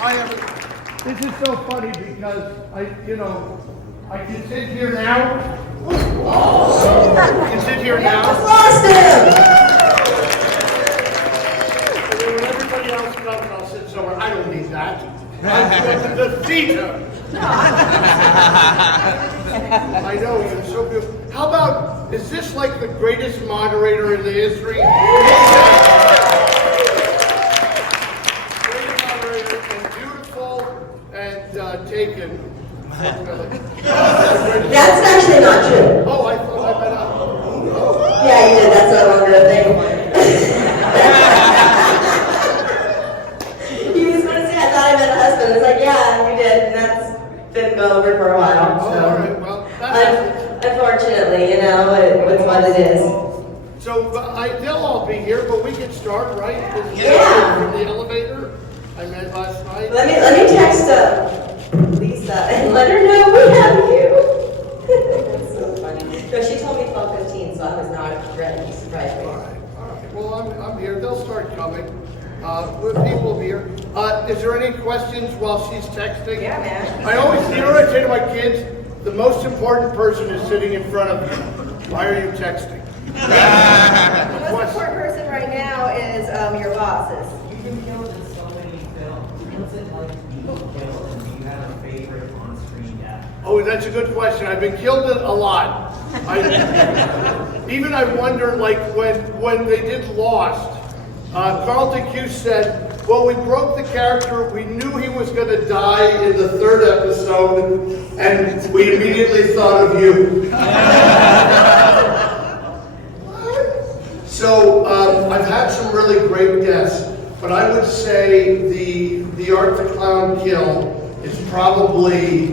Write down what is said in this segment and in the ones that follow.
I have. This is so funny because I can sit here now. I can sit here now. Just lost him. And then when everybody else comes, I'll sit somewhere. I don't need that. I'm going to defeat him. I know, you're so beautiful. How about, is this like the greatest moderator in the history? Greatest moderator and beautiful and taken. That's actually not true. Oh, I thought I meant Yeah, you did. That's no longer a thing. He was going to say, I thought I meant a husband. It's like, yeah, you did. And that's didn't go over for a while. Oh, So. all right, well, Unfortunately, it's what it is. So they'll all be here, but we can start, right? Yeah. From the elevator I met last night. Let me text Lisa and let her know we have you. That's so funny. No, she told me 12:15, so I was not ready. You surprised me. All right. Well, I'm here. They'll start coming. People will be here. Is there any questions while she's texting? Yeah, man. I always, what I say to my kids? The most important person is sitting in front of you. Why are you texting? The most important person right now is your bosses. You've been killed in so many films. What's it like being killed, and do you have a favorite on-screen death? Oh, that's a good question. I've been killed a lot. I wonder, like when they did Lost, Carlton Cuse said, well, we broke the character. We knew he was going to die in the 3rd episode, and we immediately thought of you. So I've had some really great deaths, but I would say the Art the Clown kill is probably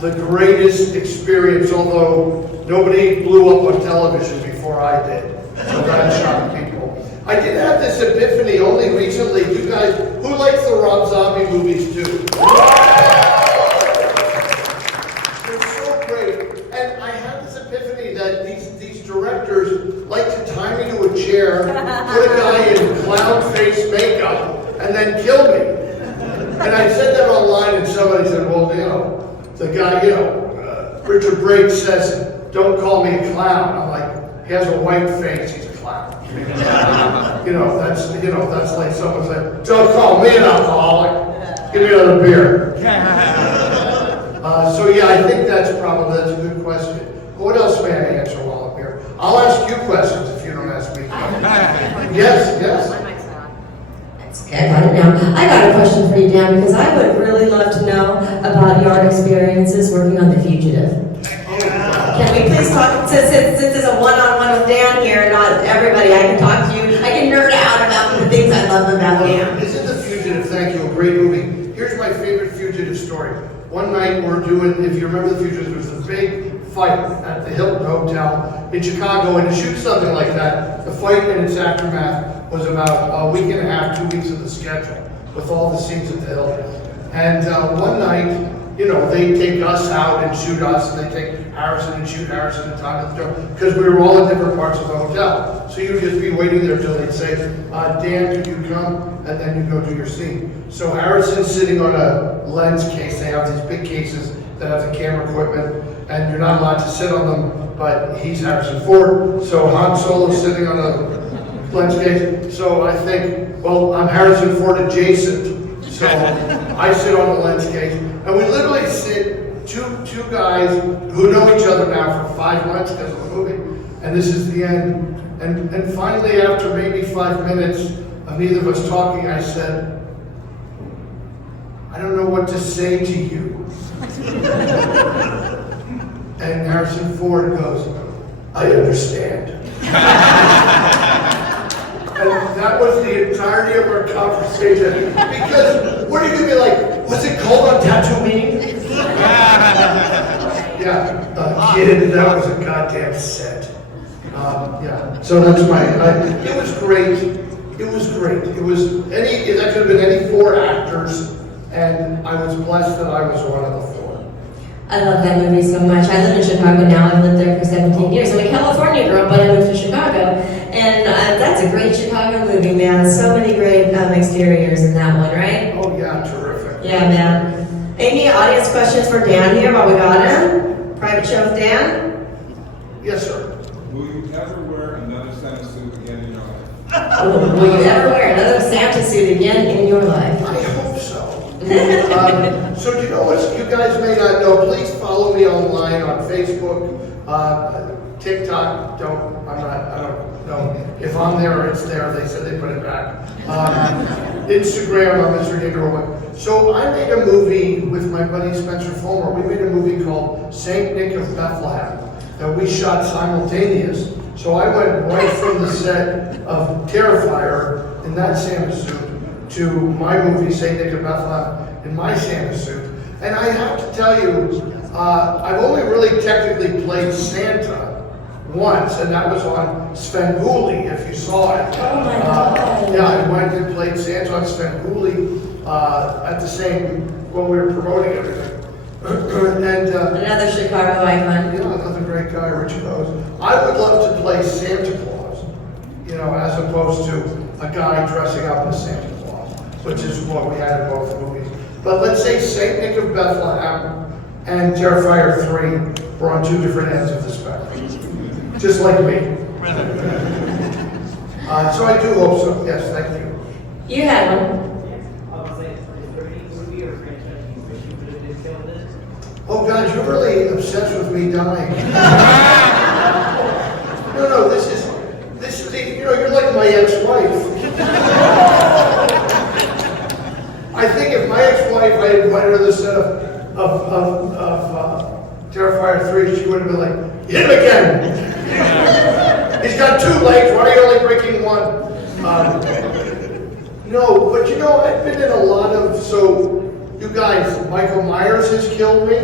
the greatest experience, although nobody blew up on television before I did. So that shocked people. I did have this epiphany only recently. You guys, who likes the Rob Zombie movies too? They're so great. And I had this epiphany that these directors like to tie me to a chair, put a guy in clown face makeup, and then kill me. And I said that online, and somebody said, well, the guy, Richard Brake says, don't call me a clown. I'm like, he has a white face, he's a clown. That's like someone said, don't call me an alcoholic. Give me another beer. So yeah, I think that's a good question. What else may I answer while I'm here? I'll ask you questions if you don't ask me. Yes. That's okay, I got it now. I got a question for you, Dan, because I would really love to know about your experiences working on The Fugitive. Can we please talk, since it's a one-on-one with Dan here, not everybody, I can talk to you, I can nerd out about the things I love about Dan. This is The Fugitive, thank you, a great movie. Here's my favorite Fugitive story. One night we're doing, if you remember The Fugitive, there was a big fight at the Hilton Hotel in Chicago, and to shoot something like that, the fight and its aftermath was about a week and a half, 2 weeks of the schedule, with all the scenes at the Hilton. And one night, they take us out and shoot us, and they take Harrison and shoot Harrison and Tom and Joe, because we were all in different parts of the hotel. So you'd just be waiting there till they'd say, Dan, could you come? And then you go do your scene. So Harrison's sitting on a lens case. They have these big cases that have the camera equipment, and you're not allowed to sit on them, but he's Harrison Ford. So Han Solo's sitting on a lens case. So I think, well, I'm Harrison Ford adjacent. So I sit on the lens case, and we literally sit two guys who know each other now for 5 months because of the movie, and this is the end. And finally, after maybe 5 minutes of neither of us talking, I said, I don't know what to say to you. And Harrison Ford goes, I understand. And that was the entirety of our conversation. Because what are you going to be like, was it cold on Tatooine? Yeah, kid, that was a goddamn set. Yeah, so that's it was great. It was great. That could have been any 4 actors, and I was blessed that I was one of the 4. I love that movie so much. I live in Chicago now. I've lived there for 17 years. I'm a California girl, but I moved to Chicago. And that's a great Chicago movie, man. So many great exteriors in that one, right? Oh, yeah, terrific. Yeah, man. Any audience questions for Dan here while we got him? Private show with Dan? Yes, sir. Will you ever wear another Santa suit again in your life? Will you ever wear another Santa suit again in your life? I hope so. So do you know what you guys may not know? Please follow me online on Facebook, TikTok. I don't know if I'm there or it's there. They said they put it back. Instagram, I'm Mr. Digger. So I made a movie with my buddy Spencer Fulmer. We made a movie called Saint Nick of Bethlehem that we shot simultaneous. So I went right from the set of Terrifier in that Santa suit to my movie Saint Nick of Bethlehem in my Santa suit. And I have to tell you, I've only really technically played Santa once, and that was on Svengoolie, if you saw it. Oh my God. Yeah, I went and played Santa on Svengoolie at the same, when we were promoting everything. And Another Chicago icon. you know, another great guy, Richie Rose. I would love to play Santa Claus, you know, as opposed to a guy dressing up as Santa Claus, which is what we had in both movies. But let's say Saint Nick of Bethlehem and Terrifier 3 were on two different ends of the spectrum, just like me. So I do hope so. Yes, thank you. You had one. I was saying, is there any movie or franchise you wish you would have been killed in? Oh God, you're really obsessed with me dying. No, this is, you know, you're like my ex-wife. I think if my ex-wife, I invited her to the set of Terrifier 3, she would have been like, hit him again. He's got 2 legs, why are you only breaking 1? No, but you know, I've been in a lot of, so you guys, Michael Myers has killed me.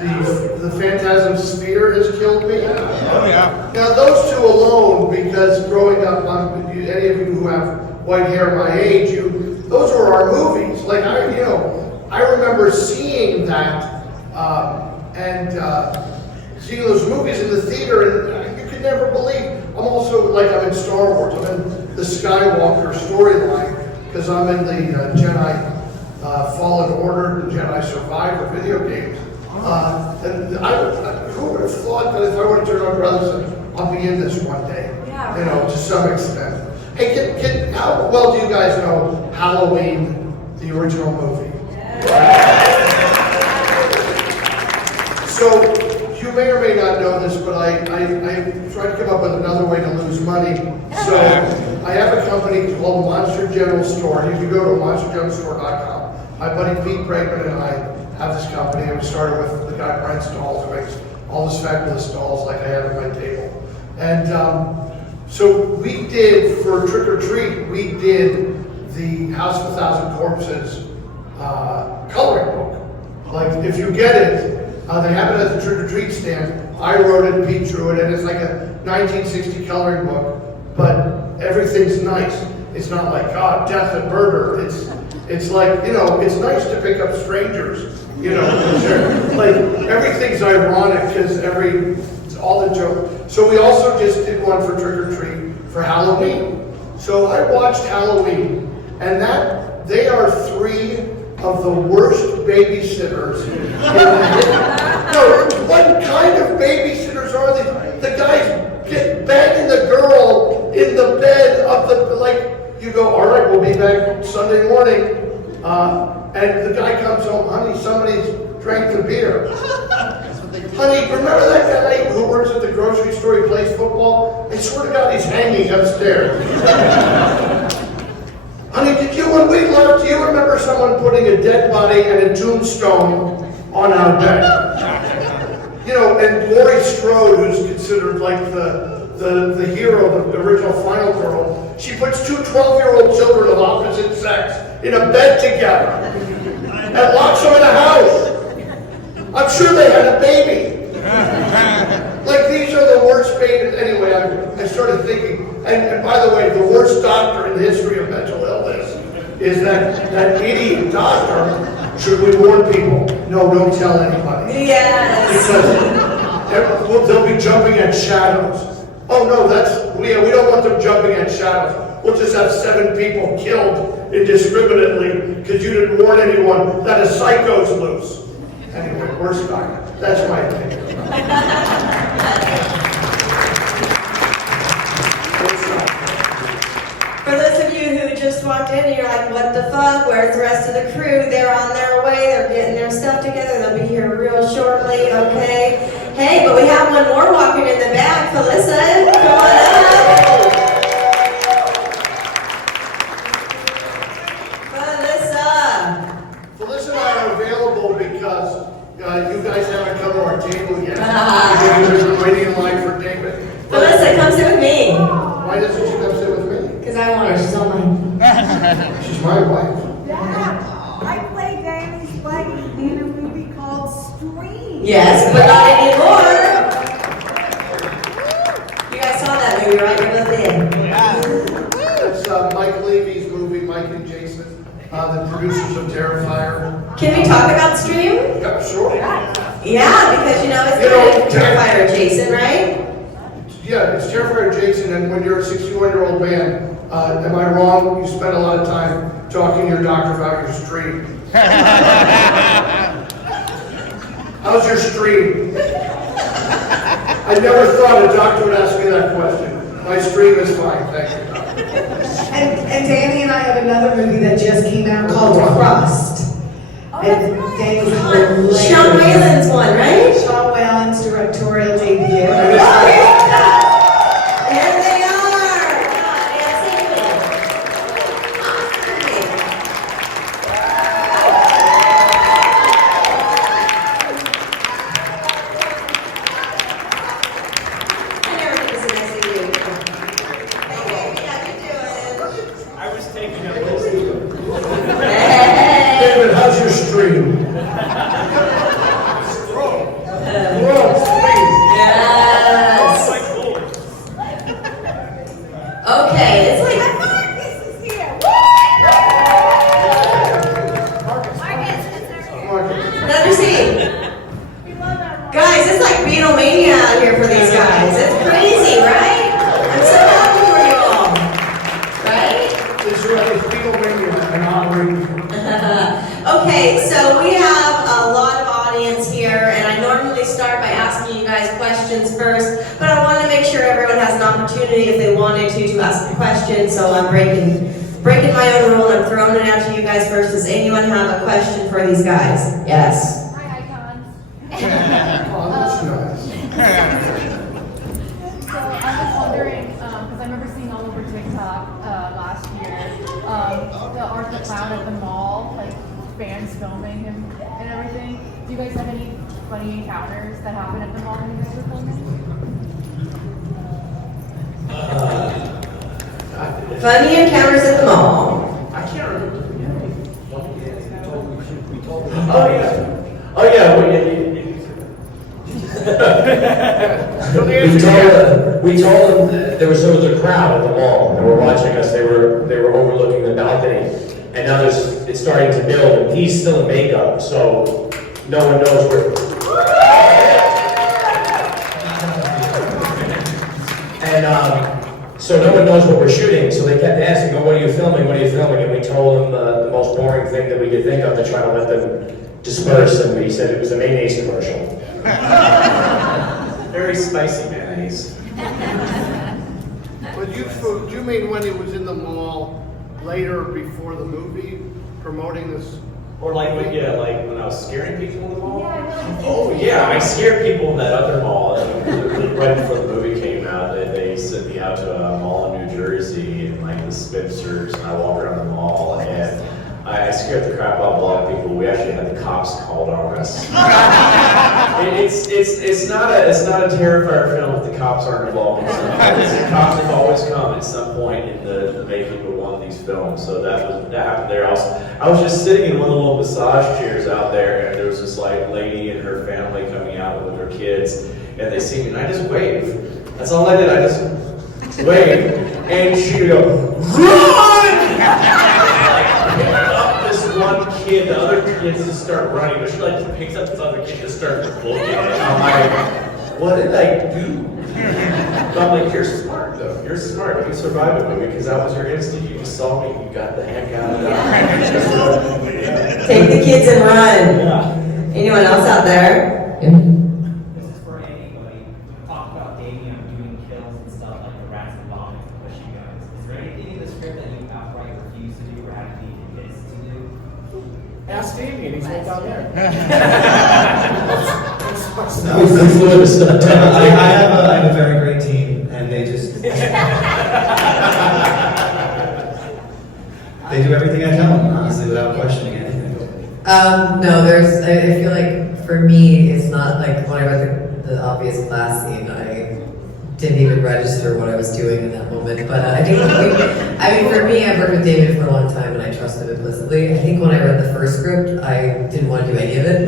The Phantasm Sphere has killed me. Oh, yeah. Now, those 2 alone, because growing up, any of you who have white hair my age, those were our movies. Like, I remember seeing that, and seeing those movies in the theater, and you could never believe. I'm also, like, I'm in Star Wars. I'm in the Skywalker storyline, because I'm in the Jedi Fallen Order and Jedi Survivor video games. And who would have thought that if I would have turned on brothers, I'll be in this one day, you know, to some extent. Hey, how well do you guys know Halloween, the original movie? So, you may or may not know this, but I tried to come up with another way to lose money. So, I have a company called Monster General Store. You can go to monstergeneralstore.com. My buddy Pete Bregman and I have this company, and we started with the guy Brent Stalls, who makes all this fabulous dolls like I have at my table. And so we did, for Trick or Treat, we did the House of 1,000 Corpses coloring book. Like, if you get it, they have it at the Trick or Treat stand. I wrote it, Pete drew it, and it's like a 1960 coloring book, but everything's nice. It's not like, God, death and murder. It's like, you know, it's nice to pick up strangers, you know. Like, everything's ironic because it's all the joke. So we also just did one for Trick or Treat for Halloween. So I watched Halloween, and they are 3 of the worst babysitters in the No, what kind of babysitters are they? The guys get banging the girl in the bed of the, like, you go, all right, we'll be back Sunday morning. And the guy comes home, honey, somebody's drank the beer. Honey, remember that guy who works at the grocery store, he plays football? I swear to God, he's hanging upstairs. Honey, when we left, do you remember someone putting a dead body and a tombstone on our bed? You know, and Laurie Strode, who's considered like the hero, the original Final Girl, she puts 2 12-year-old children of opposite sex in a bed together and locks them in a house. I'm sure they had a baby. Like, these are the worst babies. Anyway, I started thinking, and by the way, the worst doctor in the history of mental illness is that idiot doctor. Should we warn people? No, don't tell anybody. Yes. Because they'll be jumping at shadows. Oh no, we don't want them jumping at shadows. We'll just have 7 people killed indiscriminately because you didn't warn anyone that a psycho's loose. Anyway, we're stuck. That's my opinion. We're stuck. For those of you who just walked in and you're like, what the fuck? Where's the rest of the crew? They're on their way. They're getting their stuff together. They'll be here real shortly, okay? Hey, but we have one more walking in the back. Felissa, come on up. Felissa and I are available because you guys haven't come to our table yet. You've been waiting in line for David. Felissa, come sit with me. Why doesn't she come sit with me? Because I want her. She's all mine. She's my wife. Yeah, I played Danny's buddy in a movie called Stream. Yes, but not anymore. You guys saw that movie, right? You both did. It's Mike Levy's movie, Mike and Jason, the producers of Terrifier. Can we talk about Stream? Yeah, sure. Yeah, because you know it's Terrifier Jason, right? Yeah, it's Terrifier Jason, and when you're a 61-year-old man, am I wrong? You spend a lot of time talking to your doctor about your stream. How's your stream? I never thought a doctor would ask me that question. My stream is fine, thank you. And Danny and I have another movie that just came out called Crust. Oh, that's right. Danny's hilarious. Sean Whalen's one, right? Sean Whalen's directorial debut. There they are! Yes, thank you. I never get to sit next to you. Hey, baby, how you doing? I was taking a list. Hey! David, how's your stream? Whoa, stream. Yes! Okay, it's like Marcus is here. another scene. We love that. Guys, it's like Beatlemania out here for these guys. It's crazy, right? I'm so happy for you all. Right? It's really Beatlemania and honoring. Okay, so we have a lot of audience here, and I normally start by asking you guys questions first, but I want to make sure everyone has an opportunity if they wanted to ask a question, so I'm breaking my own rule and I'm throwing it out to you guys first. Does anyone have a question for these guys? Yes. Hi, icons. Oh, that's nice. So I was wondering, because I remember seeing all over TikTok last year, the Art the Clown at the mall, like fans filming him and everything. Do you guys have any funny encounters that happen at the mall when you guys were filming? Funny encounters at the mall. I can't remember. Oh yeah. Oh yeah. We told them there was a crowd at the mall. They were watching us. They were overlooking the balcony, and now it's starting to build. And he's still in makeup, so no one knows where. And so no one knows what we're shooting. So they kept asking, "Oh, what are you filming? What are you filming?" And we told them the most boring thing that we could think of to try to let them disperse. And we said it was a mayonnaise commercial. Very spicy mayonnaise. But you mean when he was in the mall later before the movie promoting this? Or like when I was scaring people in the mall? Yeah, Oh yeah, I scared people in that other mall. Right before the movie came out, they sent me out to a mall in New Jersey, in like the Spencer's, and I walked around the mall, and I scared the crap out of a lot of people. We actually had the cops called on us. It's not a Terrifier film if the cops aren't involved. The cops have always come at some point in the making of one of these films. So that happened there. I was just sitting in one of the little massage chairs out there, and there was this like lady and her family coming out with her kids, and they see me, and I just waved. That's all I did. I just waved, and she would go, "Run!" One kid, the other kids just start running, but she like picks up this other kid and just starts looking, and I'm like, what did I do? But I'm like, you're smart though. You're smart. You survived the movie because that was your instinct. You just saw me. You got the heck out of that. Take the kids and run. Yeah. Anyone else out there? This is for anybody. Talk about Damien doing kills and stuff like the rats and vomit to push you guys. Is there anything in the script that you outright refuse to do or have to be convinced to do? Ask Damien, he's right down there. I have a very great team, and they just they do everything I tell them, honestly, without questioning anything. No, I feel like for me, it's not like when I read the obvious class scene, I didn't even register what I was doing in that moment. But I mean, for me, I've worked with David for a long time and I trust him implicitly. I think when I read the first script, I didn't want to do any of it.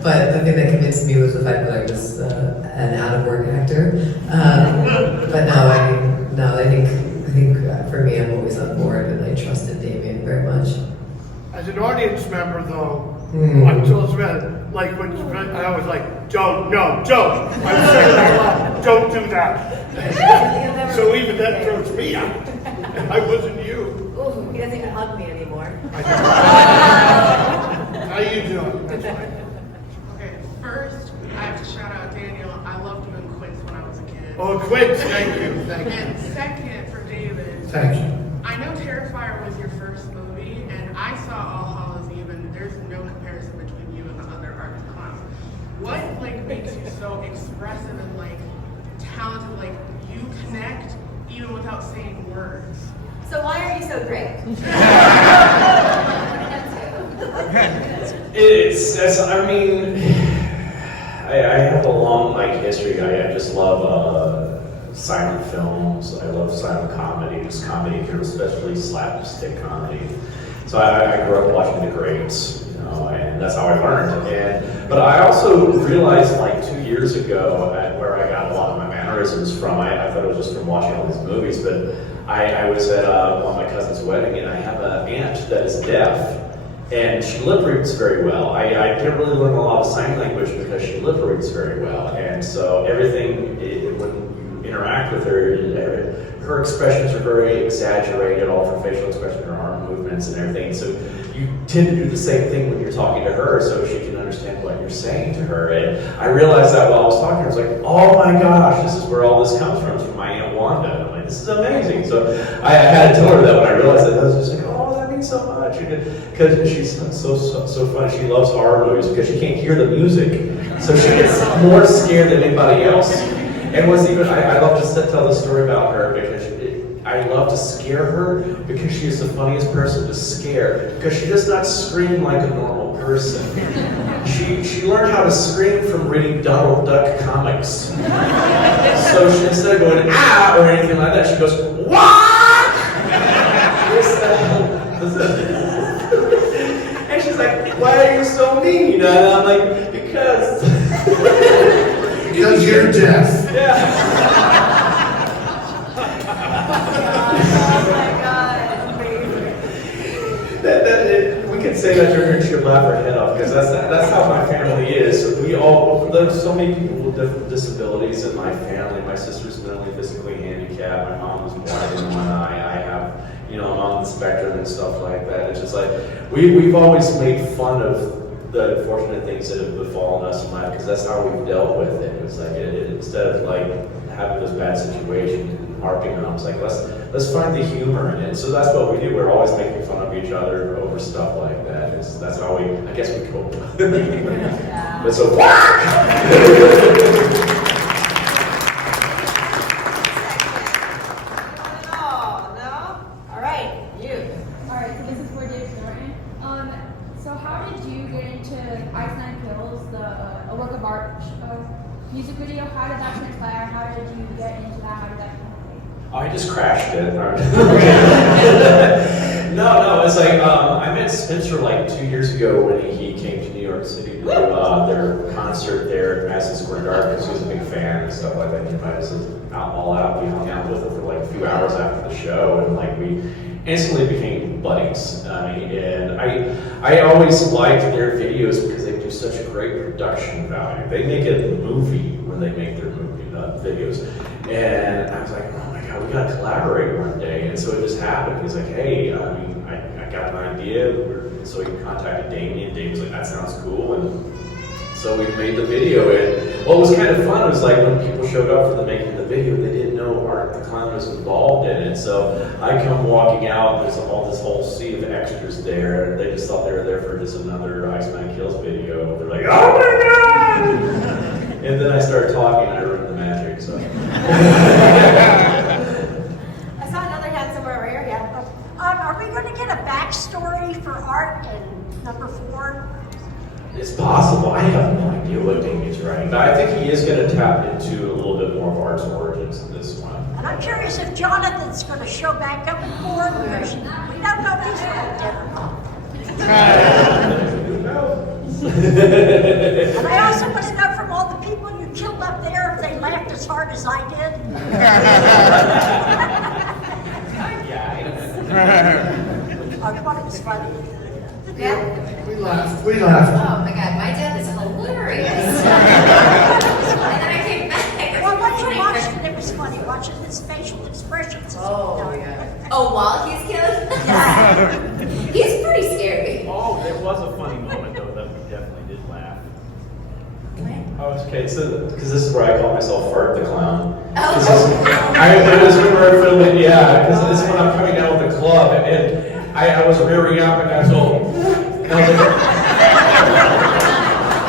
But the thing that convinced me was the fact that I was an out-of-work actor. But I think for me, I'm always on board and I trusted Damien very much. As an audience member, though, I'm told like when I was like, don't. I'm saying that a lot. Don't do that. So even that throws me out. And I wasn't you. Ooh, he doesn't even hug me anymore. How you doing? That's fine. Okay, first, I have to shout out Daniel. I loved doing Quince when I was a kid. Oh, Quince, thank you. And second, for David, Thank you. I know Terrifier was your first movie, and I saw All Hallows Eve, and there's no comparison between you and the other Arts clowns. What makes you so expressive and talented? You connect even without saying words. So why are you so great? I have a long history. I just love silent films. I love silent comedy, just comedy, especially slapstick comedy. So I grew up watching The Greats, and that's how I learned. But I also realized 2 years ago where I got a lot of my mannerisms from. I thought it was just from watching all these movies, but I was at one of my cousin's wedding, and I have an aunt that is deaf. And she lip reads very well. I didn't really learn a lot of sign language because she lip reads very well. And so everything, when you interact with her expressions are very exaggerated, all of her facial expressions, her arm movements and everything. So you tend to do the same thing when you're talking to her so she can understand what you're saying to her. And I realized that while I was talking, I was like, oh my gosh, this is where all this comes from my Aunt Wanda. And I'm like, this is amazing. So I had to tell her that when I realized that. I was just like, oh, that means so much. Because she's so funny. She loves horror movies because she can't hear the music. So she gets more scared than anybody else. And I love to tell the story about her because I love to scare her because she is the funniest person to scare because she does not scream like a normal person. She learned how to scream from reading Donald Duck comics. So instead of going ah or anything like that, she goes what? And she's like, why are you so mean? And I'm like, because you're deaf. Yeah. We can say that during her, she'll laugh her head off because that's how my family is. There's so many people with different disabilities in my family. My sister's mentally, physically handicapped. My mom was blind in one eye. I have, I'm on the spectrum and stuff like that. It's just we've always made fun of the unfortunate things that have befallen us in life because that's how we've dealt with it. It's instead of having those bad situations and harping on them, it's let's find the humor in it. So that's what we do. We're always making fun of each other over stuff like that. That's how I guess we cope. But so So how did you get into Ice Nine Kills, a work of art music video? How did that transpire? How did you get into that? How did that come about? I just crashed it. No, it's I met Spencer 2 years ago when he came to New York City to do their concert there at Madison Square Garden because he was a big fan and stuff like that. He invited us all out. We hung out with him for a few hours after the show and we instantly became buddies. And I always liked their videos because they do have such a great production value. They make it a movie when they make their movie, not videos. And I was like, oh my God, we gotta collaborate one day. And so it just happened. He's like, hey, I got an idea. So he contacted Damien. Damien's like, that sounds cool. And so we made the video. And what was kind of fun was like when people showed up for the making of the video, they didn't know Art the Clown was involved in it. So I come walking out, and there's this whole sea of extras there, and they just thought they were there for just another Iceman Kills video. They're like, oh my God! And then I started talking, and I ruined the magic. So. I saw another hand somewhere over here. Yeah. Are we going to get a backstory for Art in number 4? It's possible. I have no idea what Damien's writing, but I think he is going to tap into a little bit more of Art's origins in this one. And I'm curious if Jonathan's going to show back up in 4 because we don't know if he's really dead or not. And I also want to know from all the people you killed up there if they laughed as hard as I did. Oh, come on, it's funny. Yeah, we laughed. We laughed. Oh my God, my death is hilarious. And then I came back. Well, once you watched it, it was funny. Watching his facial expressions. Oh, yeah. Oh, while he's killed? Yeah. He's pretty scary. Oh, there was a funny moment though that we definitely did laugh. Oh, okay, so, because this is where I call myself Fart the Clown. Oh. I was remember filming, yeah, because this is when I'm coming down with the club, and I was rearing up, and I was all, and I was like,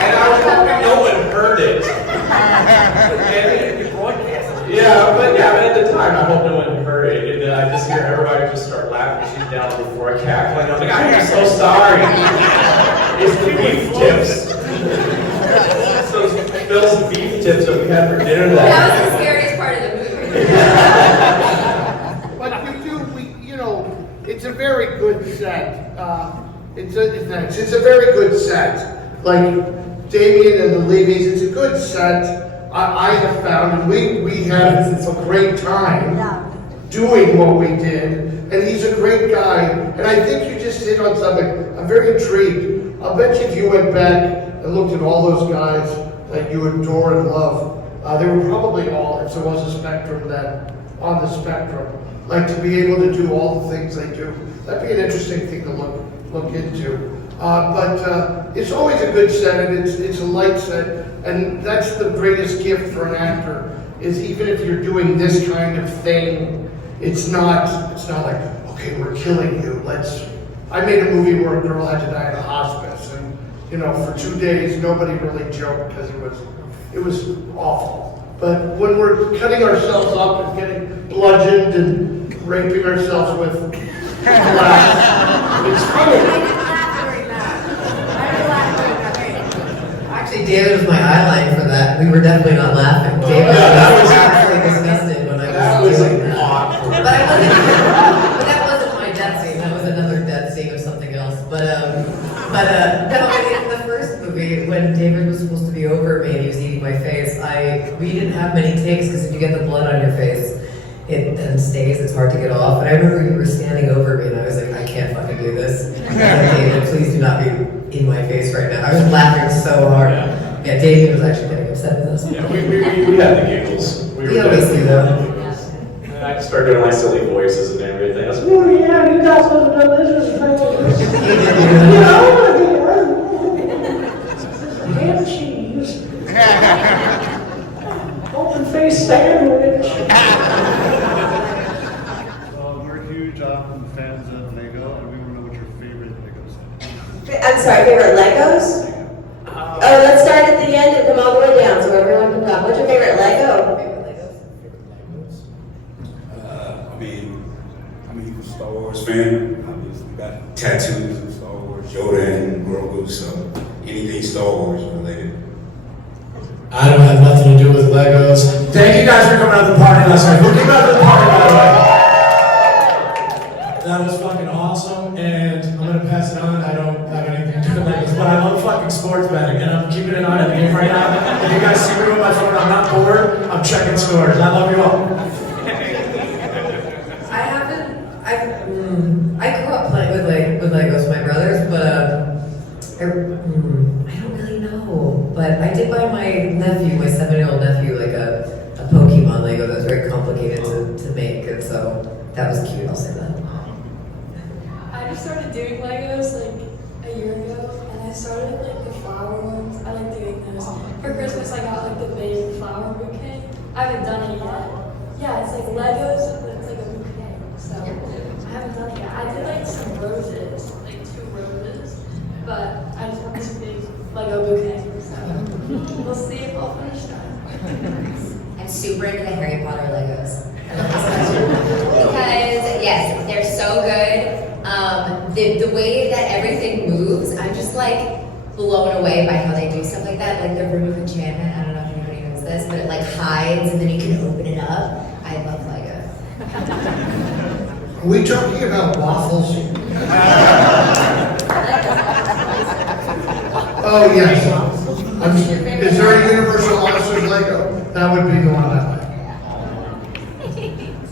and I was hoping no one heard it. But at the time, I hope no one heard it, and then I just hear everybody just start laughing, she's down before I cackling. I'm like, I am so sorry. It's the beef tips. Those beef tips that we had for dinner That was the scariest part of the movie. But you know, it's a very good set. It's a very good set. Like Damien and the Levies, it's a good set. I have found, and we had a great time doing what we did. And he's a great guy. And I think you just hit on something. I'm very intrigued. I'll bet you if you went back and looked at all those guys that you adore and love, they were probably all, if there was a spectrum, then on the spectrum. Like to be able to do all the things they do. That'd be an interesting thing to look into. But it's always a good set, and it's a light set, and that's the greatest gift for an actor. Is even if you're doing this kind of thing, it's not like, okay, we're killing you. I made a movie where a girl had to die in a hospice, and you know, for 2 days nobody really joked because it was awful. But when we're cutting ourselves up and getting bludgeoned and raping ourselves with glass, it's funny. Actually, David was my eyeline for that. We were definitely not laughing. David was actually disgusted when I was doing that. Awkward. But that wasn't my death scene. That was another death scene of something else. No, in the first movie, when David was supposed to be over me and he was eating my face, we didn't have many takes because if you get the blood on your face, it then stays. It's hard to get off. And I remember you were standing over me, and I was like, I can't fucking do this. And David, please do not be in my face right now. I was laughing so hard. Yeah, David was actually getting upset with us. Yeah, we had the giggles. We always do though. I just started doing my silly voices and everything. I was like, oh yeah, you got some delicious things. Ham cheese. Open face sandwich. Well, we're huge fans of Lego, and we want to know what your favorite Lego set is. I'm sorry, favorite Legos? Oh, let's start at the end and come all the way down so everyone can talk. What's your favorite Lego? I'm a huge Star Wars fan. Obviously, got tattoos of Star Wars, Yoda and Grogu, so anything Star Wars related. I don't have nothing to do with Legos. Thank you guys for coming out to the party last night. Who came out to the party, by the way? That was fucking awesome, and I'm gonna pass it on. I don't have anything to do with Legos, but I love fucking sports betting, and I'm keeping an eye on the game right now. If you guys see me with my phone, I'm not bored. I'm checking scores. I love you all. I grew up playing with Legos with my brothers, but I don't really but I did buy my nephew, my 7-year-old nephew, like a Pokemon Lego that was very complicated to make, and so that was cute, I'll say that. I just started doing Legos like a year ago, and I started like the flower ones. I like doing those. For Christmas, I got like the big flower bouquet. I haven't done it yet. Yeah, it's like Legos, but it's like a bouquet. So I haven't done it yet. I did like some roses, like 2 roses, but I just want this big Lego bouquet. So we'll see if I'll finish that. I'm super into the Harry Potter Legos. Because, yes, they're so good. The way that everything moves, I'm just like blown away by how they do stuff like that. Like the Room of Enchantment, I don't know if anybody knows this, but it like hides and then you can open it up. I love Lego. Are we talking about waffles? Oh, yes. Is there a Universal Monsters Lego? That would be the one I like.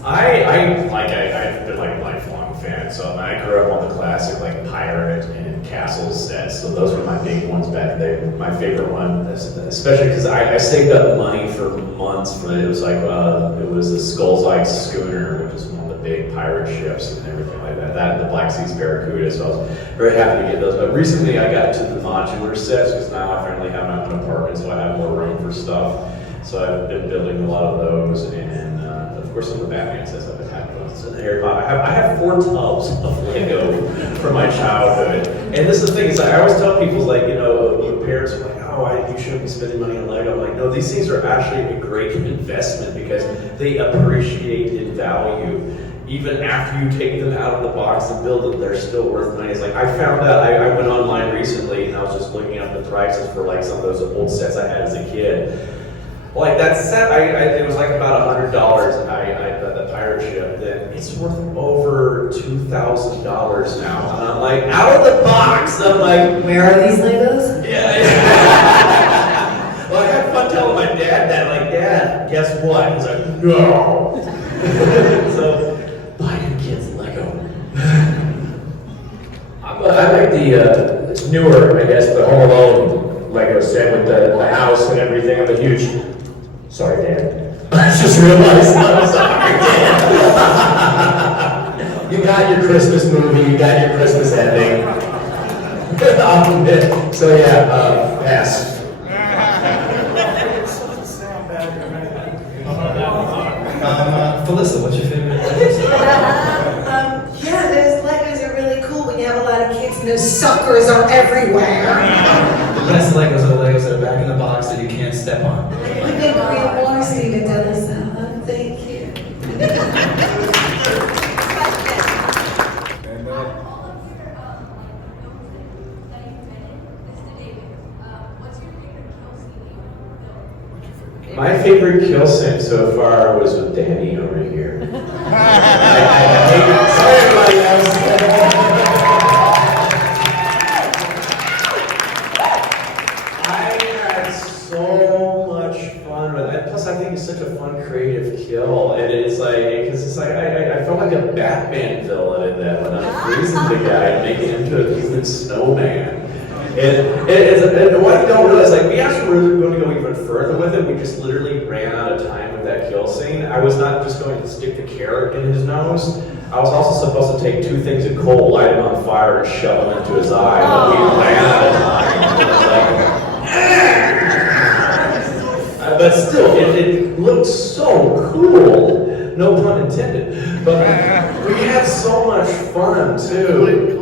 I've been like a lifelong fan, so I grew up on the classic like pirate and castle sets, so those were my big ones back then. My favorite one, especially because I saved up money for months for it. It was like it was the Skull's schooner, which is one of the big pirate ships and everything like that. That and the Black Seas Barracuda, so I was very happy to get those. But recently I got to the modular sets because now I finally have my own apartment, so I have more room for stuff. So I've been building a lot of those, and of course some of the Batman sets I've been having. So Harry Potter. I have 4 tubs of Lego from my childhood, and this is the thing is I always tell people like your parents are like, oh, you shouldn't be spending money on Lego. I'm like, no, these things are actually a great investment because they appreciate in value. Even after you take them out of the box and build them, they're still worth money. It's like I found out, I went online recently and I was just looking up the prices for like some of those old sets I had as a kid. Like that set, it was like about $100. The pirate ship. Then it's worth over $2,000 now, and I'm like, out of the box. I'm like, where are these Legos? Yeah. Well, I had fun telling my dad that. Like, Dad, guess what? He's like, no. So buy your kids Lego. I like the newer, I guess, the Home Alone Lego set with the house and everything. I'm a huge. Sorry, Dan. I just realized. I'm sorry, Dan. You got your Christmas movie. You got your Christmas ending. So yeah, pass. Felissa, what's your favorite? Yeah, those Legos are really cool when you have a lot of kids and those suckers are everywhere. The best Legos are the Legos that are back in the box that you can't step on. We've been Korean War Stephen Dennis. Thank you. My favorite kill scene so far was with Danny over here. Sorry, everybody else. I had so much fun with it. Plus, I think it's such a fun, creative kill, and it's like, because it's like I felt like a Batman villain in that when I'm freezing the guy and making him into a human snowman. And what I don't realize, like, we actually were going to go even further with it. We just literally ran out of time with that kill scene. I was not just going to stick the carrot in his nose. I was also supposed to take 2 things of coal, light them on fire, and shove them into his eye. But we ran out of time. But still, it looked so cool. No pun intended. But we had so much fun, too.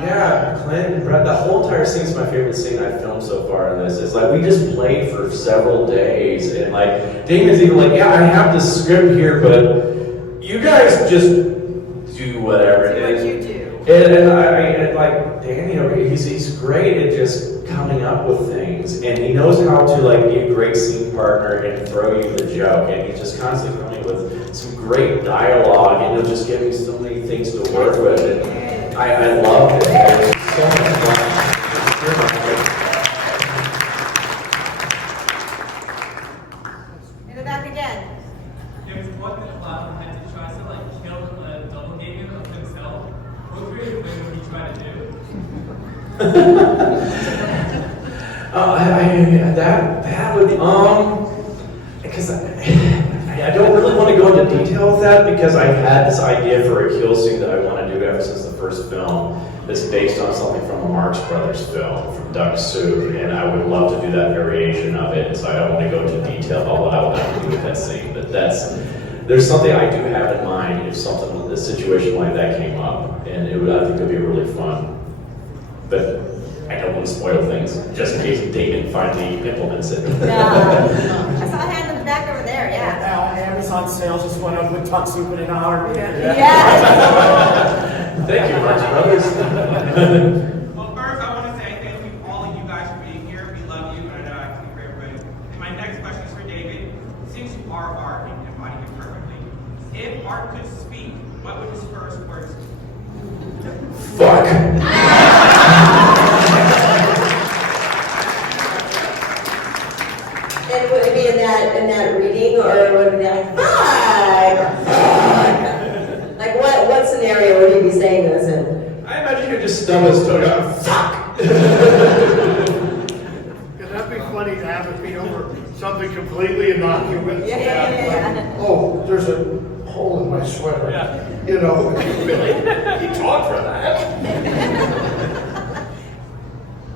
Yeah, Clint and Brett, the whole entire scene is my favorite scene I've filmed so far in this. It's like we just played for several days, and like Damon's even like, yeah, I have this script here, but you guys just do whatever. Do what you do. And like Danny, he's great at just coming up with things, and he knows how to like be a great scene partner and throw you the joke, and he's just constantly coming with some great dialogue, and he'll just give me so many things to work with. And I loved it. It was so much fun. In the back again. There was one that Cloud had to try to like kill a doppelganger of himself. What were you when he tried to do? That would because I don't really want to go into detail with that because I've had this idea for a kill scene that I want to do ever since the first film that's based on something from a Marx Brothers film, from Duck Soup, and I would love to do that variation of it, so I don't want to go into detail about what I would have to do with that scene, but there's something I do have in mind if a situation like that came up, and I think it would be really fun. But I don't want to spoil things, just in case Damon finally implements it. I saw a hand in the back over there, yeah. Amazon sales just went up with Duck Soup in an hour. Yeah. Thank you, Marx Brothers. Well, first, I want to say thank you all of you guys for being here. We love you, and I know I have to be for everybody. And my next question is for David. Since you are art and embody it perfectly, if art could speak, what would his first words be? Fuck. And would it be in that reading, or would it be like, fuck? Like what scenario would you be saying this in? I imagine you just stub his toe out, fuck! Could that be funny to have it be over something completely innocuous? Yeah. Oh, there's a hole in my sweater. Yeah. You know. Really? He talked for that?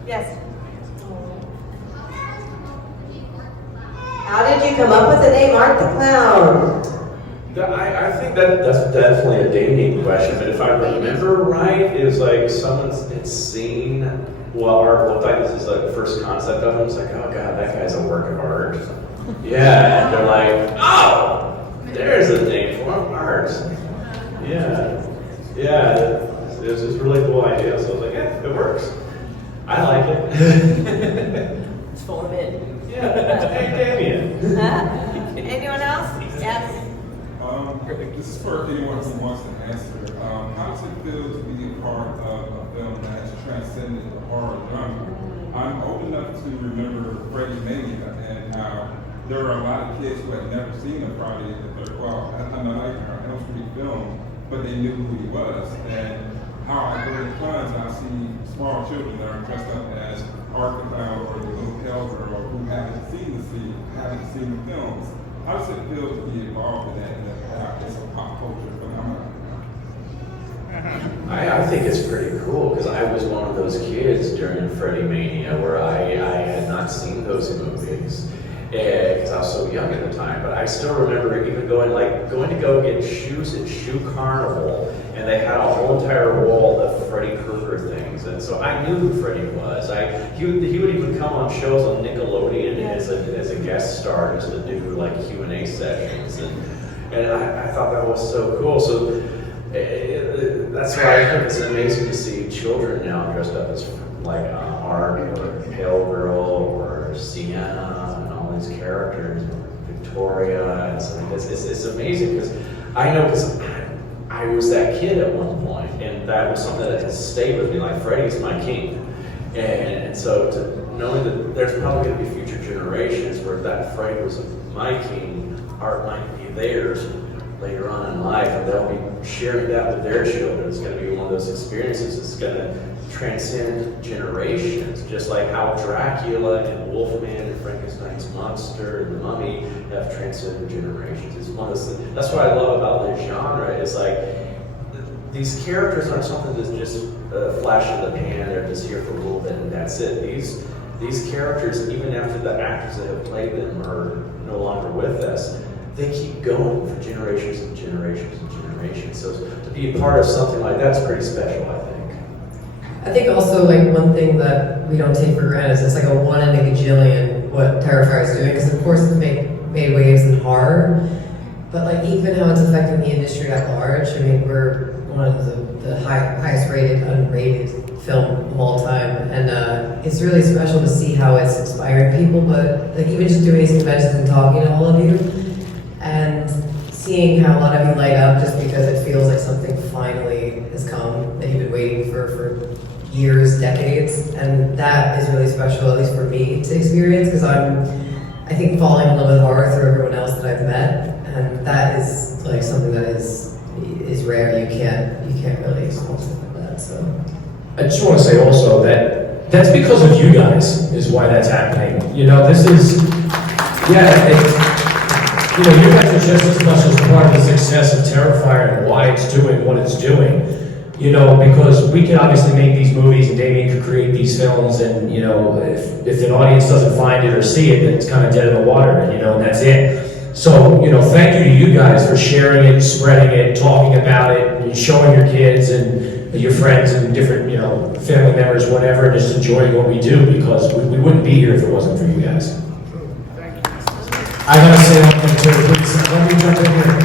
Yes. How did you come up with the name Art the Clown? I think that's definitely a dating question, but if I remember right, it was like someone had seen what art looked like. This is like the first concept of him. It's like, oh god, that guy's a work of art. Yeah, and they're like, oh, there's a name for him, art. Yeah, it was this really cool idea. So I was like, yeah, it works. I like it. It's full of it. Yeah, hey Damien. Anyone else? Yes. This is for anyone who wants to answer. How does it feel to be a part of a film that has transcended the horror genre? I'm old enough to remember Freddie Mania and how there are a lot of kids who had never seen a Friday the 13th. Well, I'm not like an Elm Street film, but they knew who he was. And how I go to clubs, I see small children that are dressed up as Art the Clown or the little pale girl who haven't seen the films. How does it feel to be involved in that and have this pop culture phenomenon? I think it's pretty cool because I was one of those kids during Freddie Mania where I had not seen those movies because I was so young at the time. But I still remember even going to go get shoes at Shoe Carnival, and they had a whole entire wall of Freddy Krueger things, and so I knew who Freddy was. He would even come on shows on Nickelodeon as a guest star just to do like Q&A sessions, and I thought that was so cool. So that's why I think it's amazing to see children now dressed up as like Art or Pale Girl or Sienna and all these characters, Victoria, and so it's amazing because I know because I was that kid at one point, and that was something that has stayed with me. Like Freddy's my king, and so knowing that there's probably going to be future generations where that Freddy was my king, Art might be theirs later on in life, and they'll be sharing that with their children. It's going to be one of those experiences that's going to transcend generations, just like how Dracula and Wolfman and Frankenstein's monster and the Mummy have transcended generations. It's one of those things. That's what I love about this genre. Is like these characters aren't something that's just a flash in the pan. They're just here for a little bit and that's it. These characters, even after the actors that have played them are no longer with us, they keep going for generations and generations and generations. So to be a part of something like that's pretty special, I think. I think also like one thing that we don't take for granted is it's like a one in a gajillion what Terrifier is doing, because of course it's made waves in horror, but like even how it's affecting the industry at large. I mean, we're one of the highest rated unrated film of all time, and it's really special to see how it's inspiring people. But like even just doing these conventions and talking to all of you, and seeing how a lot of you light up just because it feels like something finally has come that you've been waiting for years, decades, and that is really special, at least for me, to experience, because I think falling in love with horror through everyone else that I've met, and that is like something that is rare. You can't really explain something like that. So I just want to say also that That's because of you guys, is why that's happening. You know, this is, yeah, you know, you guys are just as much as part of the success of Terrifier and why it's doing what it's doing. You know, because we can obviously make these movies and Damien could create these films and, you know, if an audience doesn't find it or see it, then it's kind of dead in the water and, you know, and that's it. So, you know, thank you to you guys for sharing it, spreading it, talking about it, and showing your kids and your friends and different, you know, family members, whatever, and just enjoying what we do because we wouldn't be here if it wasn't for you guys. I gotta say one thing too, please, let me jump in here.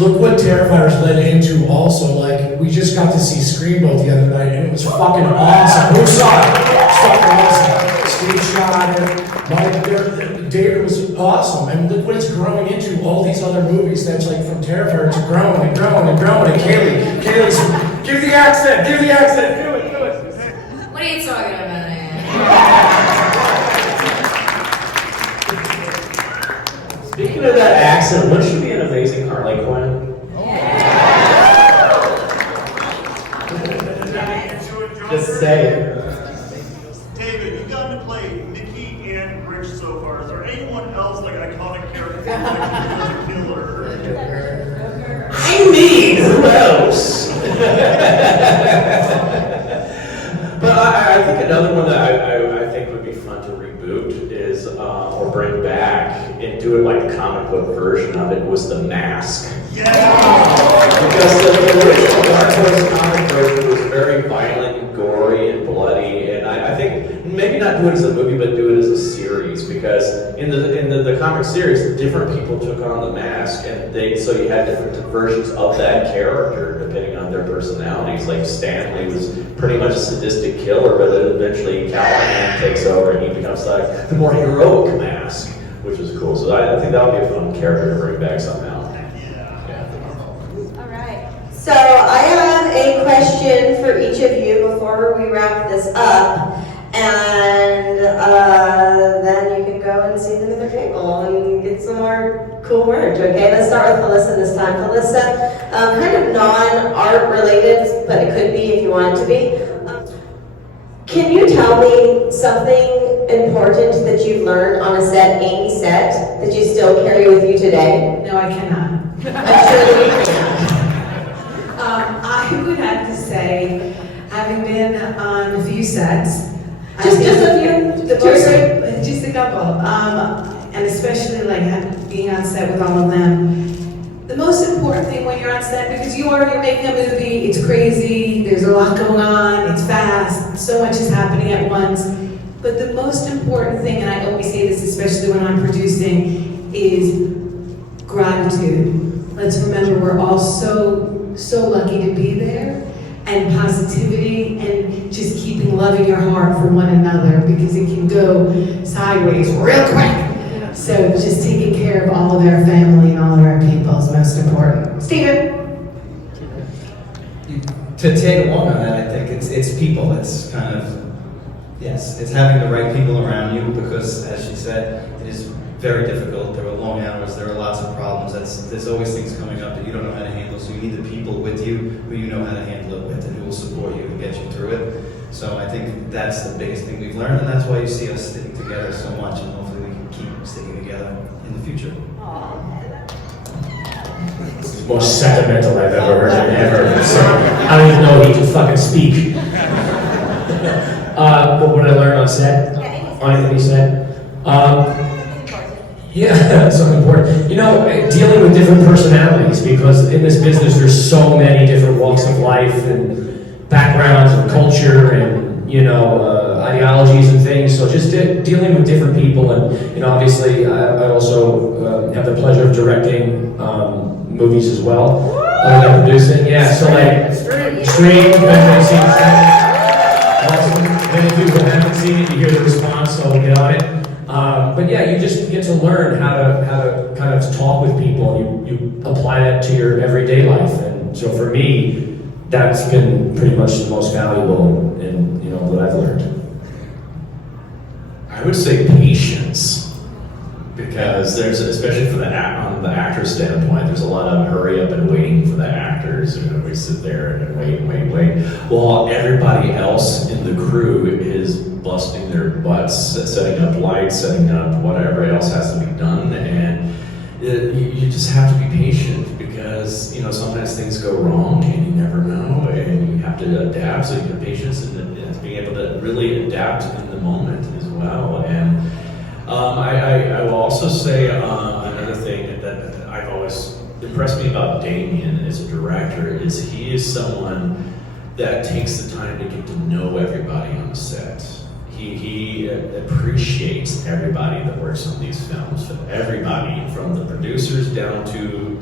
Look what Terrifier's led into also, like, we just got to see Screamboat the other night, and it was fucking awesome. Who saw it? It was fucking awesome. Steve shot it, Mike, David was awesome, and look what it's growing into, all these other movies that's like from Terrifier to growing and growing and growing, and Kaylee's, give the accent, do it. What are you talking about? Speaking of that accent, wouldn't she be an amazing Harley Quinn? Just say it. David, you've gotten to play Mickey and Grinch so far. Is there anyone else like an iconic character like the killer? I mean, who else? But I think another one that I think would be fun to reboot is, or bring back and do it like a comic book version of it, was The Mask. Because the original Dark Horse comic version was very violent and gory and bloody, and I think maybe not do it as a movie, but do it as a series, because in the comic series, different people took on the mask, and so you had different versions of that character depending on their personalities. Like Stanley was pretty much a sadistic killer, but then eventually Callahan takes over and he becomes like the more heroic Mask, which is cool. So I think that would be a fun character to bring back somehow. All right. So I have a question for each of you before we wrap this up, and then you can go and see them at their table and get some more cool merch. Okay, let's start with Felissa this time. Felissa, kind of non-art related, but it could be if you want it to be. Can you tell me something important that you've learned on a set, Amy set, that you still carry with you today? No, I cannot. I'm sure you can. I would have to say, having been on a few sets, Just a few? Just a couple. And especially like being on set with all of them. The most important thing when you're on set, because you're making a movie, it's crazy, there's a lot going on, it's fast, so much is happening at once. But the most important thing, and I always say this, especially when I'm producing, is gratitude. Let's remember we're all so lucky to be there, and positivity, and just keeping love in your heart for one another, because it can go sideways real quick. So just taking care of all of our family and all of our people is most important. Steven? To tag along on that, I think it's people. It's kind of, yes, it's having the right people around you, because as she said, it is very difficult. There are long hours, there are lots of problems. There's always things coming up that you don't know how to handle, so you need the people with you who you know how to handle it with and who will support you and get you through it. So I think that's the biggest thing we've learned, and that's why you see us sticking together so much, and hopefully we can keep sticking together in the future. It's the most sentimental I've ever heard him ever say. I don't even know he can fucking speak. But what I learned on set, on anything he said, yeah, something important. You know, dealing with different personalities, because in this business there's so many different walks of life and backgrounds and culture and, you know, ideologies and things. So just dealing with different people, and, you know, obviously I also have the pleasure of directing movies as well. Other than producing, yeah. So like, Extreme, everybody's seen Extreme. Awesome. Many people haven't seen it. You hear the response, so get on it. But yeah, you just get to learn how to kind of talk with people, and you apply that to your everyday life. And so for me, that's been pretty much the most valuable in, you know, what I've learned. I would say patience, because there's, especially from on the actor standpoint, there's a lot of hurry up and waiting for the actors. You know, we sit there and wait, while everybody else in the crew is is busting their butts, setting up lights, setting up whatever else has to be done, and you just have to be patient because, you know, sometimes things go wrong and you never know, and you have to adapt. So you have patience and being able to really adapt in the moment as well. And I will also say another thing that I've always impressed me about Damien as a director is he is someone that takes the time to get to know everybody on the set. He appreciates everybody that works on these films, everybody from the producers down to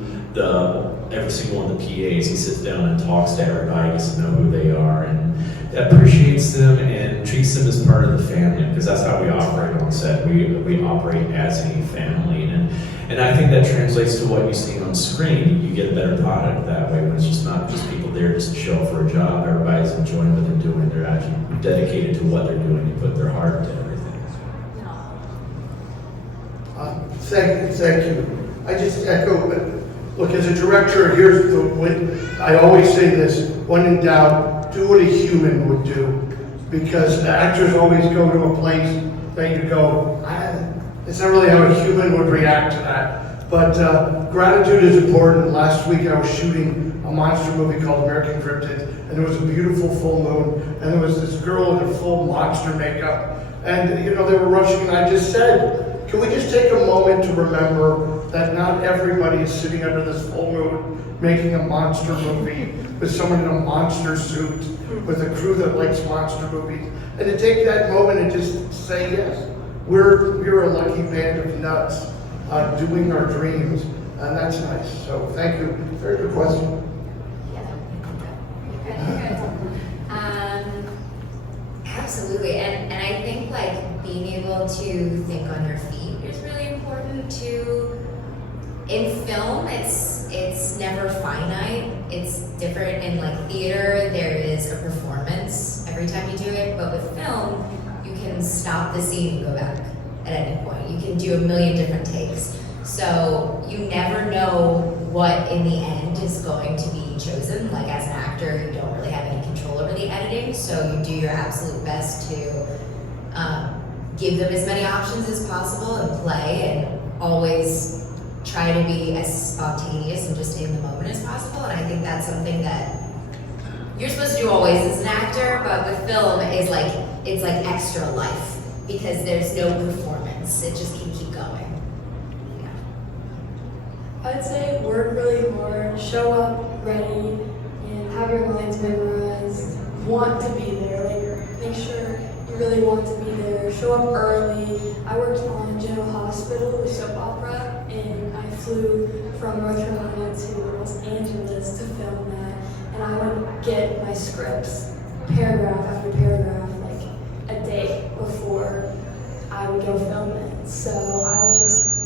every single one of the PAs. He sits down and talks to everybody, gets to know who they are, and appreciates them and treats them as part of the family, because that's how we operate on set. We operate as a family, and I think that translates to what you see on screen. You get a better product that way when it's just not just people there just to show up for a job. Everybody's enjoying what they're doing. They're actually dedicated to what they're doing and put their heart into everything. Thank you. I just echo, look, as a director, here's the way, I always say this, when in doubt, do what a human would do. Because actors always go to a place that you go, it's not really how a human would react to that. But gratitude is important. Last week I was shooting a monster movie called American Cryptid, and there was a beautiful full moon, and there was this girl in a full monster makeup, and you know, they were rushing, and I just said, can we just take a moment to remember that not everybody is sitting under this full moon making a monster movie with someone in a monster suit, with a crew that likes monster movies, and to take that moment and just say, yes, we're a lucky band of nuts doing our dreams, and that's nice. So thank you. Very good question. Absolutely, and I think like being able to think on your feet is really important too. In film, it's never finite. It's different in like theater. There is a performance every time you do it, but with film, you can stop the scene and go back at any point. You can do a million different takes. So you never know what in the end is going to be chosen. Like as an actor, you don't really have any control over the editing, so you do your absolute best to give them as many options as possible and play, and always try to be as spontaneous and just in the moment as possible. And I think that's something that you're supposed to do always as an actor, but with film is like, it's like extra life because there's no performance. It just can keep going. I'd say work really hard, show up ready, and have your lines memorized. Want to be there, like make sure you really want to be there. Show up early. I worked on General Hospital, the soap opera, and I flew from North Carolina to Los Angeles to film that. And I would get my scripts, paragraph after paragraph, like a day before I would go film it. So I would just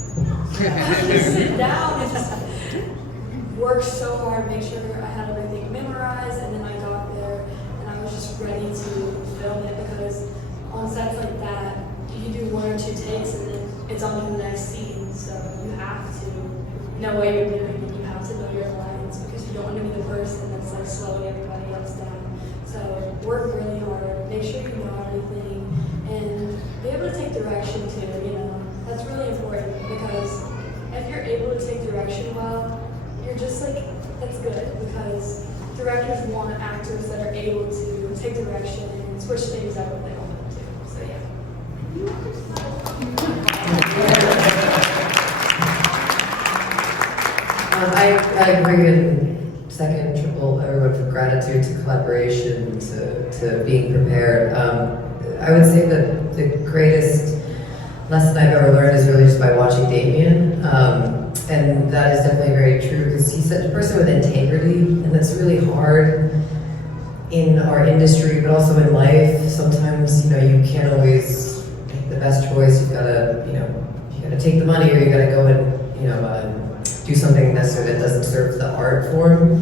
sit down and just work so hard, make sure I had everything memorized, and then I got there and I was just ready to film it, because on sets like that, you do one or two takes and then it's on to the next scene. So you have to know what you're doing and you have to know your lines, because you don't want to be the person that's like slowing everybody else down. So work really hard, make sure you know everything, and be able to take direction too, you know. That's really important, because if you're able to take direction well, you're just like, that's good, because directors want actors that are able to take direction and switch things up if they want them to. So yeah. I agree in second, triple, everyone from gratitude to collaboration to being prepared. I would say that the greatest lesson I've ever learned is really just by watching Damien. And that is definitely very true, because he's such a person with integrity, and that's really hard in our industry, but also in life. Sometimes, you know, you can't always make the best choice. You've gotta, you gotta take the money, or you gotta go and, do something necessarily that doesn't serve the art form,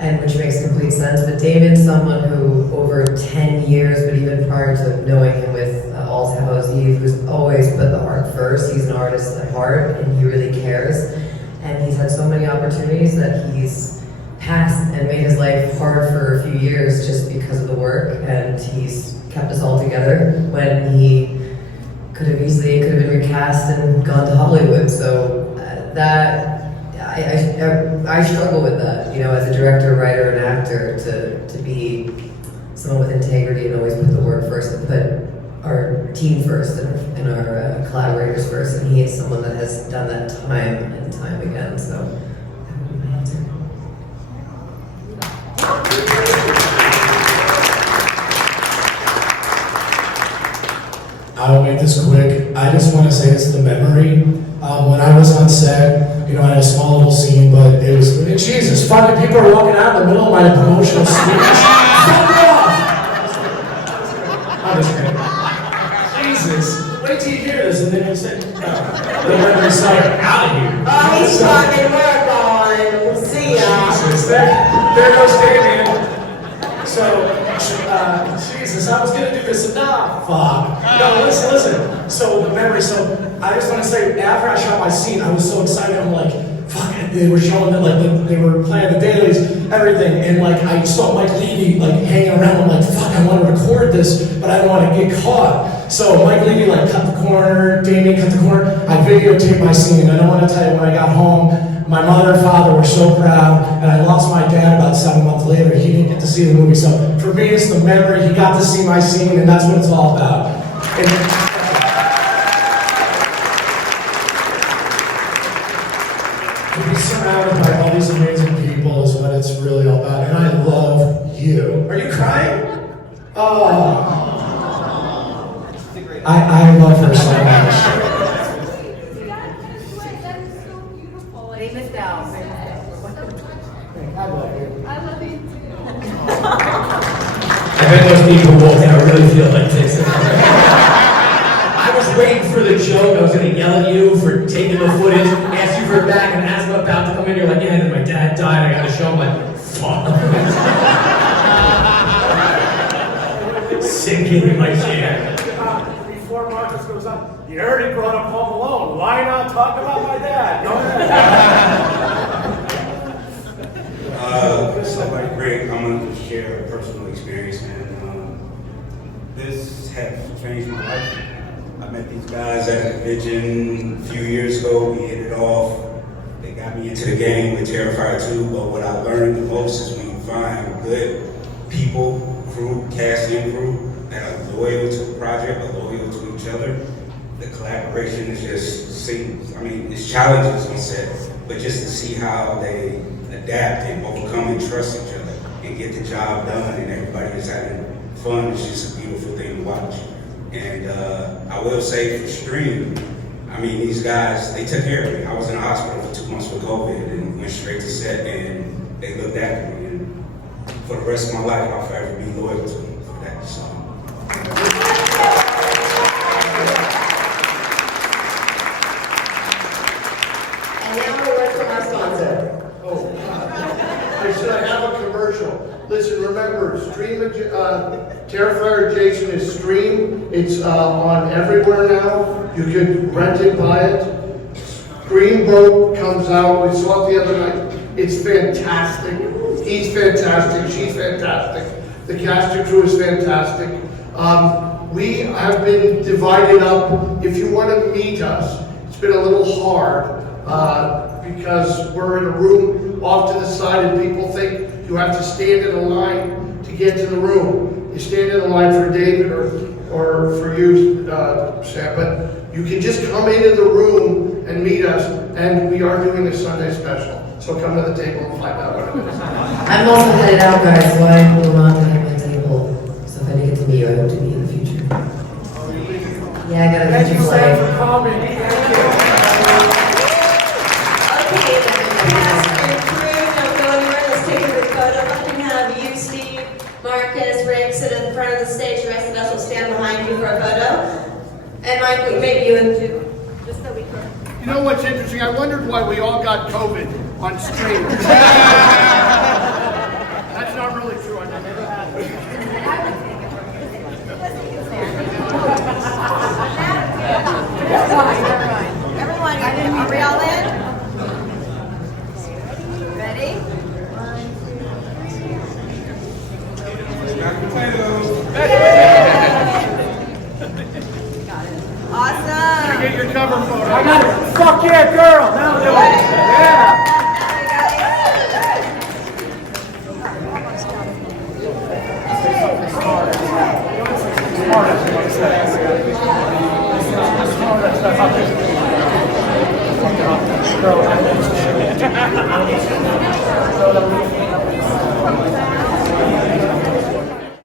and which makes complete sense. But Damien's someone who, over 10 years, but even prior to knowing him with All Hallows Eve, who's always put the art first. He's an artist at heart, and he really cares. And he's had so many opportunities that he's passed and made his life hard for a few years just because of the work, and he's kept us all together when he could have been recast and gone to Hollywood. So I struggle with that, you know, as a director, writer, and actor, to be someone with integrity and always put the work first and put our team first and our collaborators first. And he is someone that has done that time and time again. So that would be my answer. I will make this quick. I just want to say it's the memory. When I was on set, you know, I had a small little scene, but it was, Jesus, fucking people are walking out in the middle of my promotional speech. Fuck off! I'm just kidding. Jesus, wait till you hear this and then you'll say, the memory side out of here. Oh, he's talking, we're going. We'll see ya. Jesus, there goes Damien. So, Jesus, I was gonna do this. Nah, fuck. No, listen. So the memory. So I just want to say, after I shot my scene, I was so excited. I'm like, fuck. They were showing that, like, they were playing the dailies, everything, and like I saw Mike Levy like hanging around. I'm like, fuck. I want to record this, but I don't want to get caught. So Mike Levy like cut the corner. Damien cut the corner. I videotaped my scene, and I want to tell you, when I got home, my mother and father were so proud, and I lost my dad about 7 months later. He didn't get to see the movie, so for me, it's the memory. He got to see my scene, and that's what it's all about. And to be surrounded by all these amazing people is what it's really all about, and I love you. Are you crying? Oh. I love her so much. They missed out. I love you. I love you too. I bet those people walked out really feel like this. I was waiting for the joke. I was going to yell at you for taking the footage, ask you for it back, and as I'm about to come in, you're like, yeah, then my dad died. I got to show him, like, fuck. Sinking in my chair. Before Marcus goes on, you already brought up Home Alone. Why not talk about my dad? Go ahead. So like Greg, I'm going to share a personal experience, and this has changed my life. I met these guys at a convention a few years ago. We hit it off. They got me into the game with Terrifier 2, but what I learned the most is when you find good people, crew, cast and crew, that are loyal to the project, are loyal to each other, the collaboration is just seamless. I mean, it's challenges on set, but just to see how they adapt and overcome and trust each other and get the job done, and everybody is having fun. It's just a beautiful thing to watch. And I will say for Stream, I mean, these guys, they took care of me. I was in the hospital for 2 months with COVID and went straight to set, and they looked after me. And for the rest of my life, I'll forever be loyal to them for that. So. And now a word from our sponsor. Should I have a commercial? Listen, remember, Terrifier Jason is Stream. It's on everywhere now. You can rent it, buy it. Green Boat comes out. We saw it the other night. It's fantastic. He's fantastic. She's fantastic. The cast and crew is fantastic. We have been divided up. If you want to meet us, it's been a little hard because we're in a room off to the side, and people think you have to stand in a line to get to the room. You stand in a line for David or for you, Sam, but you can just come into the room and meet us, and we are doing a Sunday special. So come to the table and find out what it is. I'm also headed out, guys, so I will not be at my table. So if I didn't get to meet you, I hope to meet you in the future. Yeah, I got a Thank you, future Sam, flight. for coming. Thank you. Okay, the cast and crew, don't go anywhere. Let's take a quick photo. Let me have you, Steve, Marcus, Rick, sit at the front of the stage. The rest of us will stand behind you for a photo. And Mike, maybe you and just so we can. You know what's interesting? I wondered why we all got COVID on stream. That's not really true. I never had it. Everyone, are we all in? Ready? Potatoes. Yay! yeah, girl. Now do it. Yeah. Smartest.